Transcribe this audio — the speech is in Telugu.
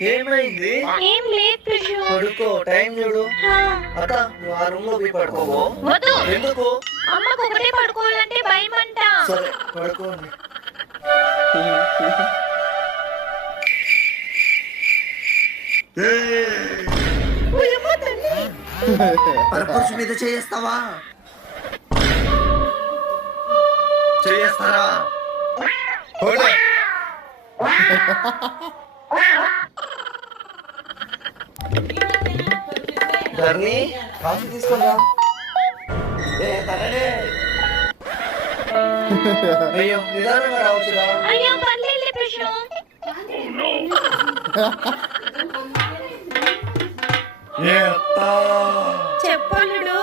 ఏమైంది? ఏం లేదు ప్రజు. పడుకో, టైం చూడు. అక్క నువ్వు ఆ రూమ్ లో పోయి పడుకోవో. వద్దు, ఎందుకు? అమ్మకు ఒకటే పడుకోవాలంటే భయం అంట. సరే పడుకోండి. పరపురుషు మీద చేస్తావా? చేస్తారా? ధర్ని కాఫీ తీసుకున్నా. అయ్యో నిదానంగా రావచ్చుగా. అయ్యో పర్లేదు ప్రజు. చెప్పలుడు.